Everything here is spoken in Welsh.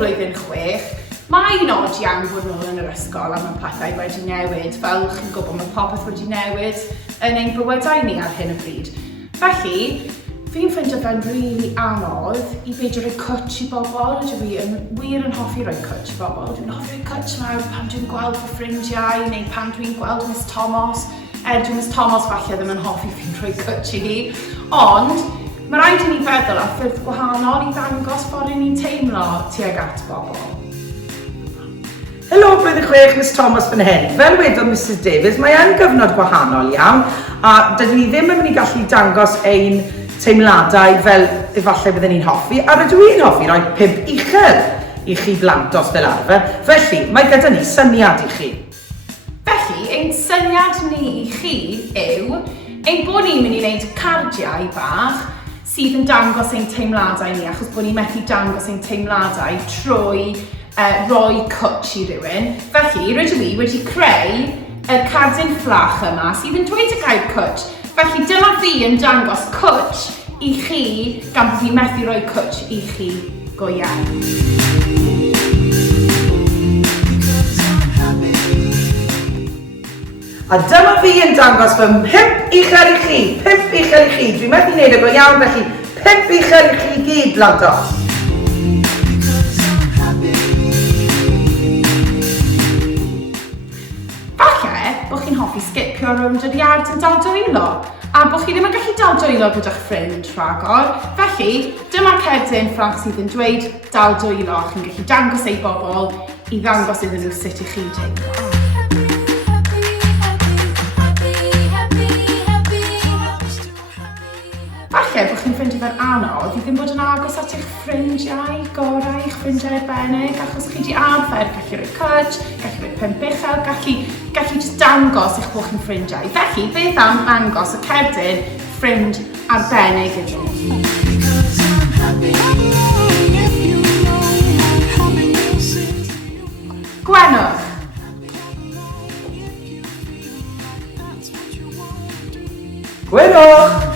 blwyddyn 6, mae'n od iawn bod nhw yn yr ysgol am y pethau wedi newid, fel chi'n gwybod mae popeth wedi newid yn ein bywydau ni ar hyn o bryd. Felly, fi'n ffeindio fe'n rili anodd i beidio rhoi cwtch i bobl. Dwi yn wir yn hoffi rhoi cwtch i bobl. Dwi'n hoffi rhoi cwtch mawr pan dwi'n gweld fy ffrindiau neu pan dwi'n gweld Miss Thomas. Dwi'n Miss Thomas falle ddim yn hoffi fi'n rhoi cwtch i hi. Ond, mae rhaid i ni feddwl ar ffyrdd gwahanol i ddangos ffordd ni'n teimlo tuag at bobl. Helo, blwyddyn 6, Miss Thomas fan hyn. Fel wedodd Mrs Davies, mae yn gyfnod gwahanol iawn a dydyn ni ddim yn mynd i gallu dangos ein teimladau fel efallai byddwn ni'n hoffi, a rydw i'n hoffi rhoi 5 uchel i chi blantos fel arfer, felly mae gyda ni syniad i chi. Felly, ein syniad ni i chi yw ein bod ni'n mynd i wneud cardiau bach sydd yn dangos ein teimladau ni, achos bod ni'n methu dangos ein teimladau trwy roi cwtch i rywun. Felly, rydw i wedi creu y cardyn fflach yma sydd yn dweud y gair cwtch. Felly, dyma fi yn dangos cwtch i chi gan bod fi methu rhoi cwtch i chi go iawn. A dyma fi yn dangos fy 5 uchel i chi, 5 uchel i chi. Dwi'n methu wneud y go iawn, felly 5 uchel i chi gyd blantos. Bod chi'n hoffi sgipio rownd yr iard yn dal dwylo, a bod chi ddim yn gallu dal dwylo gyda'ch ffrind rhagor. Felly, dyma'r cerdyn fflach sydd yn dweud dal dwylo, chi'n gallu dangos ei bobl i ddangos iddyn nhw sut i chi teimlo. Falle bod chi'n ffeindio fe'n anodd i ddim bod yn agos at eich ffrindiau gorau, eich ffrindiau arbennig, achos chi wedi arfer gallu rhoi cwtch, gallu rhoi 5 uchel, gallu just dangos eich bod chi'n ffrindiau. Felly, beth am angos y cerdyn ffrind arbennig ydw? Gwenwch. Gwenwch!